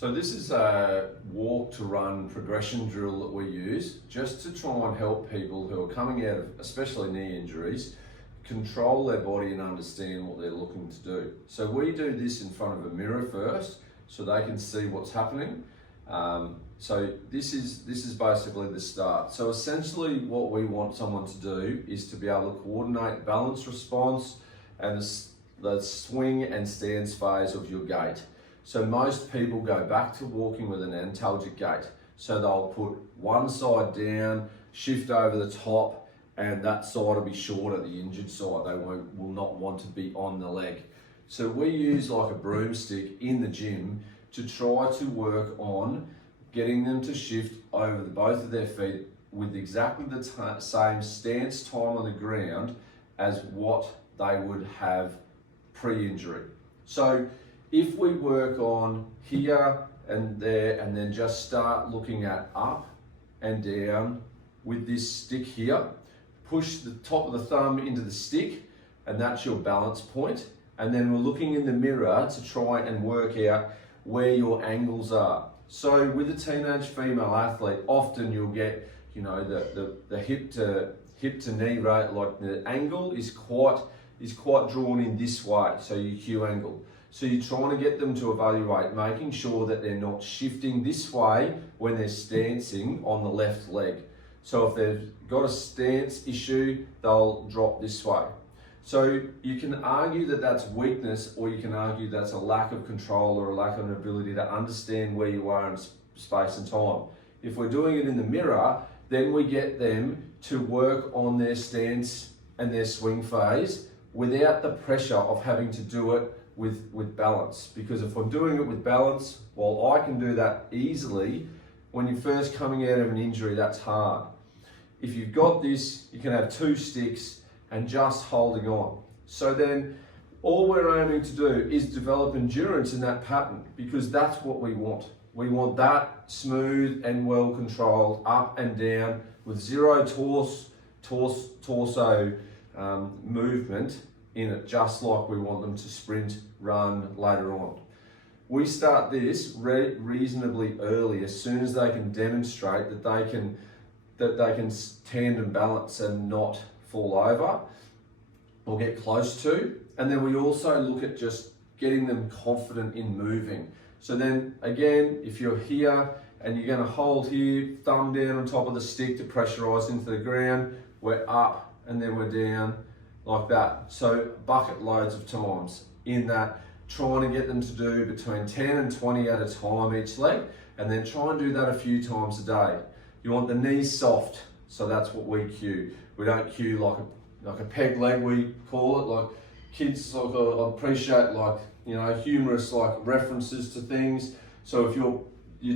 So this is a walk to run progression drill that we use just to try and help people who are coming out of, especially knee injuries, control their body and understand what they're looking to do. So we do this in front of a mirror first so they can see what's happening. So this is basically the start. So essentially what we want someone to do is to be able to coordinate balance response and the swing and stance phase of your gait. So most people go back to walking with an antalgic gait. So they'll put one side down, shift over the top, and that side will be shorter, the injured side. They will not want to be on the leg. So we use like a broomstick in the gym to try to work on getting them to shift over both of their feet with exactly the same stance time on the ground as what they would have pre-injury. So if we work on here and there and then just start looking at up and down with this stick here, push the top of the thumb into the stick and that's your balance point. And then we're looking in the mirror to try and work out where your angles are. So with a teenage female athlete, often you'll get, you know, the hip to knee rate, like the angle is quite drawn in this way, so your Q angle. So you're trying to get them to evaluate, making sure that they're not shifting this way when they're stancing on the left leg. So if they've got a stance issue, they'll drop this way. So you can argue that that's weakness, or you can argue that's a lack of control or a lack of an ability to understand where you are in space and time. If we're doing it in the mirror, then we get them to work on their stance and their swing phase without the pressure of having to do it with balance. Because if I'm doing it with balance, while I can do that easily, when you're first coming out of an injury, that's hard. If you've got this, you can have two sticks and just holding on. So then all we're aiming to do is develop endurance in that pattern, because that's what we want. We want that smooth and well controlled up and down with zero torso movement in it, just like we want them to sprint, run later on. We start this reasonably early, as soon as they can demonstrate that they can tandem balance and not fall over or get close to. And then we also look at just getting them confident in moving. So then again, if you're here and you're going to hold here, thumb down on top of the stick to pressurize into the ground, we're up and then we're down like that. So bucket loads of times in that, trying to get them to do between 10 and 20 at a time each leg, and then try and do that a few times a day. You want the knees soft, so that's what we cue. We don't cue like a peg leg, we call it. Like kids, like I appreciate, like, you know, humorous like references to things. So if you're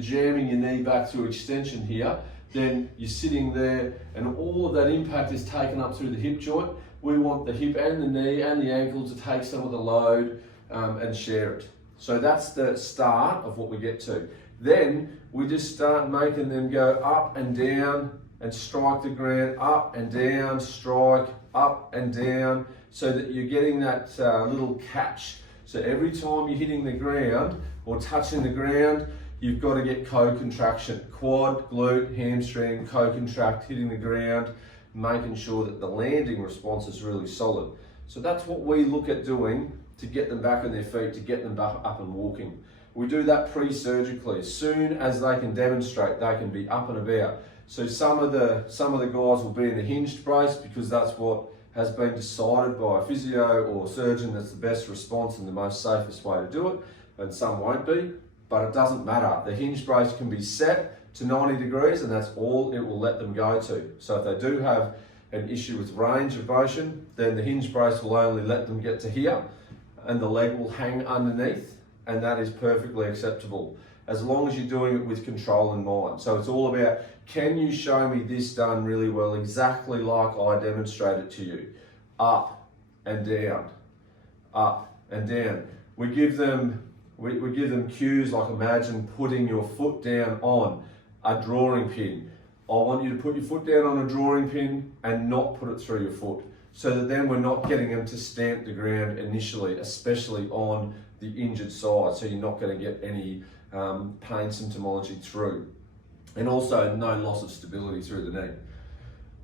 jamming your knee back to extension here, then you're sitting there and all of that impact is taken up through the hip joint. We want the hip and the knee and the ankle to take some of the load and share it. So that's the start of what we get to. Then we just start making them go up and down and strike the ground, up and down, strike, up and down, so that you're getting that little catch. So every time you're hitting the ground or touching the ground, you've got to get co-contraction. Quad, glute, hamstring, co-contract, hitting the ground, making sure that the landing response is really solid. So that's what we look at doing to get them back on their feet, to get them back up and walking. We do that pre-surgically. As soon as they can demonstrate, they can be up and about. So some of the guys will be in a hinged brace because that's what has been decided by a physio or surgeon that's the best response and the most safest way to do it, and some won't be, but it doesn't matter. The hinged brace can be set to 90 degrees and that's all it will let them go to. So if they do have an issue with range of motion, then the hinge brace will only let them get to here and the leg will hang underneath, and that is perfectly acceptable as long as you're doing it with control in mind. So it's all about, can you show me this done really well, exactly like I demonstrated to you? Up and down, up and down. We give them cues, like imagine putting your foot down on a drawing pin. I want you to put your foot down on a drawing pin and not put it through your foot, so that then we're not getting them to stamp the ground initially, especially on the injured side, so you're not going to get any pain symptomology through. And also no loss of stability through the knee.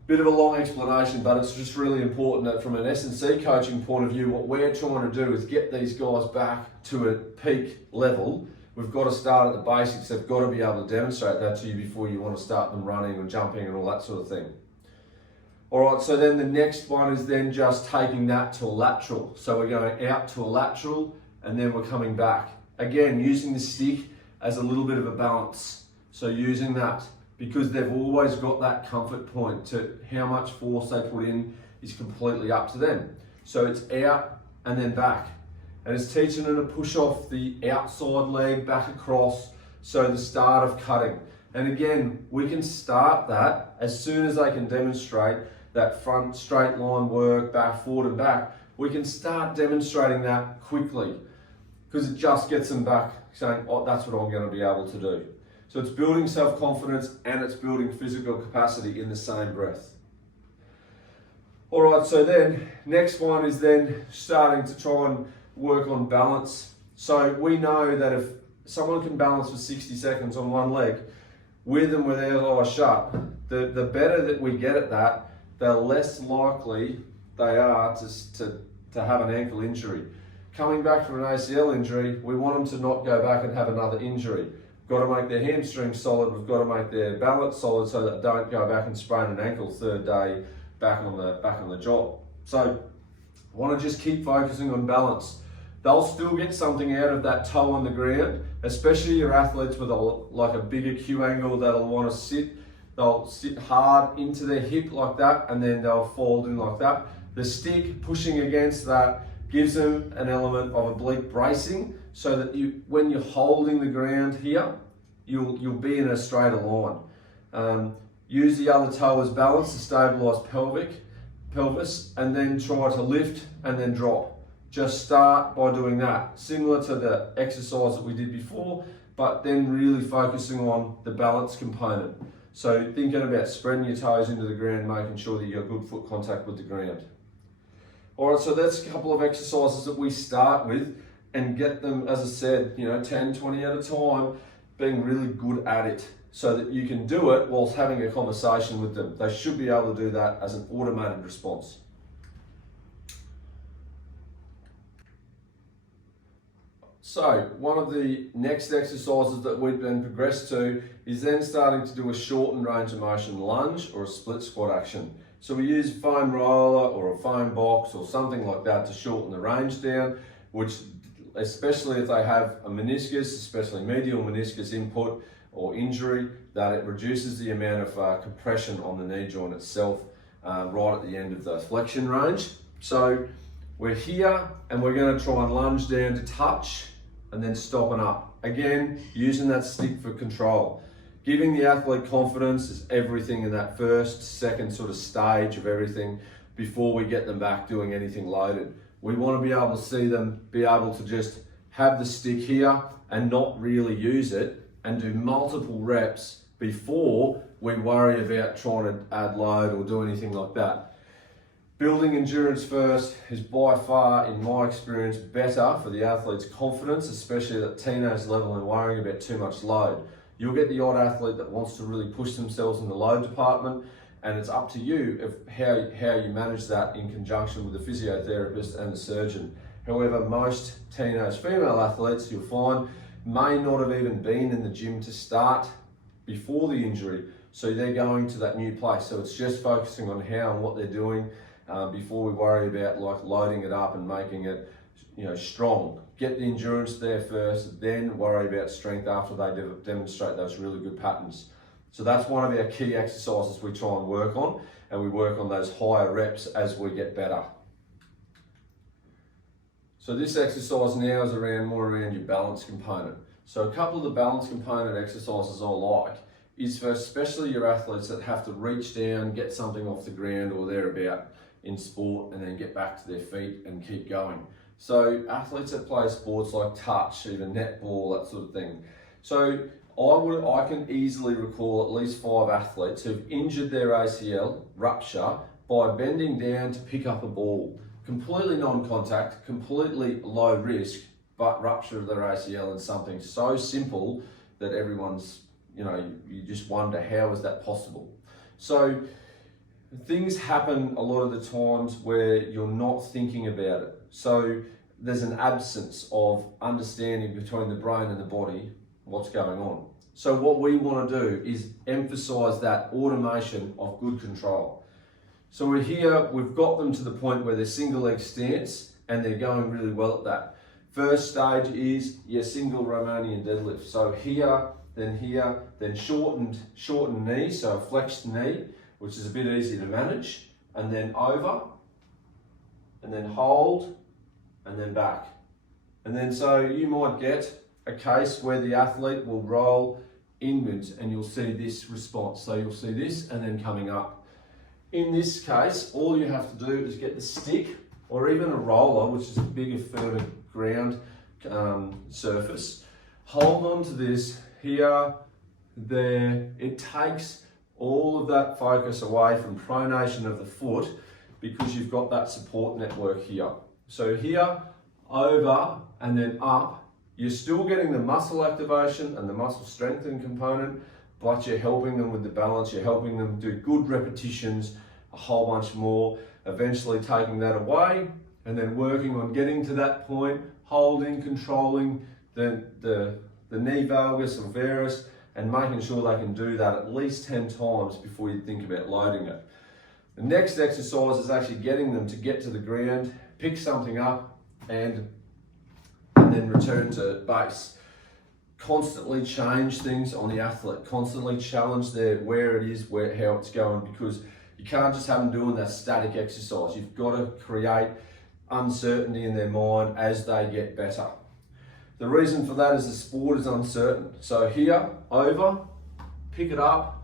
Bit of a long explanation, but it's just really important that from an S&C coaching point of view, what we're trying to do is get these guys back to a peak level. We've got to start at the basics. They've got to be able to demonstrate that to you before you want to start them running or jumping and all that sort of thing. All right, so then the next one is then just taking that to a lateral. So we're going out to a lateral and then we're coming back. Again, using the stick as a little bit of a balance. So using that, because they've always got that comfort point to how much force they put in is completely up to them. So it's out and then back. And it's teaching them to push off the outside leg back across, so the start of cutting. And again, we can start that as soon as they can demonstrate that front straight line work, back, forward and back. We can start demonstrating that quickly because it just gets them back saying, oh, that's what I'm going to be able to do. So it's building self-confidence and it's building physical capacity in the same breath. All right, so then next one is then starting to try and work on balance. So we know that if someone can balance for 60 seconds on one leg, with and without eyes shut, the better that we get at that, the less likely they are to have an ankle injury. Coming back from an ACL injury, we want them to not go back and have another injury. We've got to make their hamstrings solid, we've got to make their balance solid so that they don't go back and sprain an ankle third day back on the job. So I want to just keep focusing on balance. They'll still get something out of that toe on the ground, especially your athletes with a bigger Q angle that'll want to sit. They'll sit hard into their hip like that and then they'll fold in like that. The stick pushing against that gives them an element of oblique bracing so that when you're holding the ground here, you'll be in a straighter line. Use the other toe as balance to stabilize pelvis and then try to lift and then drop. Just start by doing that, similar to the exercise that we did before, but then really focusing on the balance component. So thinking about spreading your toes into the ground, making sure that you've got good foot contact with the ground. All right, so that's a couple of exercises that we start with and get them, as I said, 10, 20 at a time, being really good at it so that you can do it whilst having a conversation with them. They should be able to do that as an automated response. So one of the next exercises that we've been progressed to is then starting to do a shortened range of motion lunge or a split squat action. So we use a foam roller or a foam box or something like that to shorten the range down, which especially if they have a meniscus, especially medial meniscus input or injury, that it reduces the amount of compression on the knee joint itself right at the end of the flexion range. So we're here and we're going to try and lunge down to touch and then stopping up. Again, using that stick for control. Giving the athlete confidence is everything in that second sort of stage of everything before we get them back doing anything loaded. We want to be able to see them be able to just have the stick here and not really use it and do multiple reps before we worry about trying to add load or do anything like that. Building endurance first is by far, in my experience, better for the athlete's confidence, especially at teenage level and worrying about too much load. You'll get the odd athlete that wants to really push themselves in the load department, and it's up to you how you manage that in conjunction with the physiotherapist and the surgeon. However, most teenage female athletes, you'll find, may not have even been in the gym to start before the injury, so they're going to that new place. So it's just focusing on how and what they're doing before we worry about loading it up and making it strong. Get the endurance there first, then worry about strength after they demonstrate those really good patterns. So that's one of our key exercises we try and work on, and we work on those higher reps as we get better. So this exercise now is more around your balance component. So a couple of the balance component exercises I like is for especially your athletes that have to reach down, get something off the ground or thereabout in sport and then get back to their feet and keep going. So athletes that play sports like touch, even netball, that sort of thing. So I can easily recall at least 5 athletes who've injured their ACL rupture by bending down to pick up a ball. Completely non-contact, completely low risk, but rupture of their ACL in something so simple that everyone's, you just wonder, how is that possible? So things happen a lot of the times where you're not thinking about it. So there's an absence of understanding between the brain and the body what's going on. So what we want to do is emphasize that automation of good control. So we're here, we've got them to the point where they're single leg stance and they're going really well at that. First stage is your single Romanian deadlift. So here, then shortened knee, so a flexed knee, which is a bit easier to manage, and then over, and then hold, and then back. And then so you might get a case where the athlete will roll inwards and you'll see this response. So you'll see this and then coming up. In this case, all you have to do is get the stick or even a roller, which is a bigger, firmer ground surface. Hold on to this here, there. It takes all of that focus away from pronation of the foot because you've got that support network here. So here, over, and then up, you're still getting the muscle activation and the muscle strengthening component, but you're helping them with the balance, you're helping them do good repetitions, a whole bunch more, eventually taking that away, and then working on getting to that point, holding, controlling the knee valgus or varus, and making sure they can do that at least 10 times before you think about loading it. The next exercise is actually getting them to get to the ground, pick something up, and then return to base. Constantly change things on the athlete, constantly challenge where it is, how it's going, because you can't just have them doing that static exercise. You've got to create uncertainty in their mind as they get better. The reason for that is the sport is uncertain. So here, over, pick it up,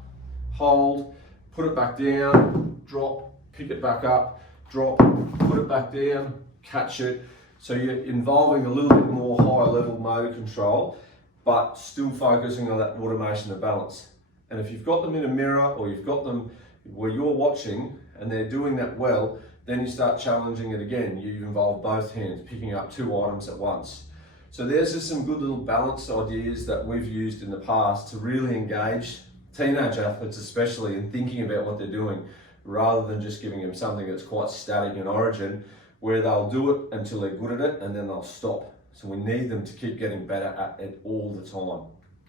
hold, put it back down, drop, pick it back up, drop, put it back down, catch it. So you're involving a little bit more higher level motor control, but still focusing on that automation of balance. And if you've got them in a mirror or you've got them where you're watching and they're doing that well, then you start challenging it again. You involve both hands, picking up 2 items at once. So there's just some good little balance ideas that we've used in the past to really engage teenage athletes, especially in thinking about what they're doing, rather than just giving them something that's quite static in origin, where they'll do it until they're good at it and then they'll stop. So we need them to keep getting better at it all the time.